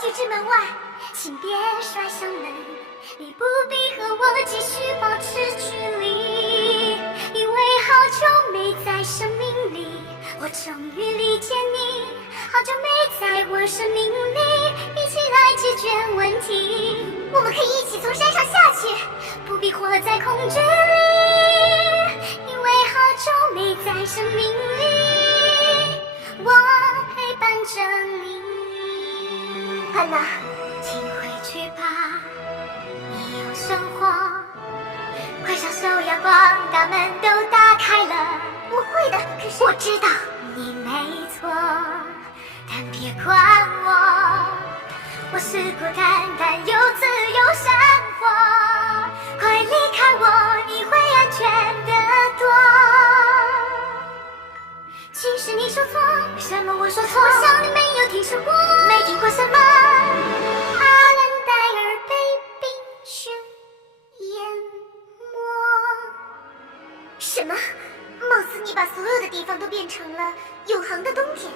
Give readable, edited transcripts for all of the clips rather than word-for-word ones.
拒之门外，请别摔上门。你不必和我继续保持距离，因为好久没在生命里，我终于理解你。好久没在我生命里，一起来解决问题。我们可以一起从山上下去，不必活在恐惧里，因为好久没在生命里，我陪伴着你。安娜，请回去吧，你有生活。快双手阳光，大门都打开了。我会的，可是我知道你没错，但别管我，我是孤单但又自由生活。快离开我，你会安全得多。其实你说错，为什么我说错？我想你没有听说过，没听过什么阿兰戴尔被冰雪淹没。什么？貌似你把所有的地方都变成了永恒的冬天。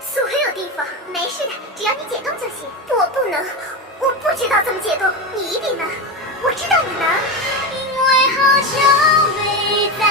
所有地方，没事的，只要你解冻就行。我不能，我不知道怎么解冻，你一定能，我知道你能，因为好久没在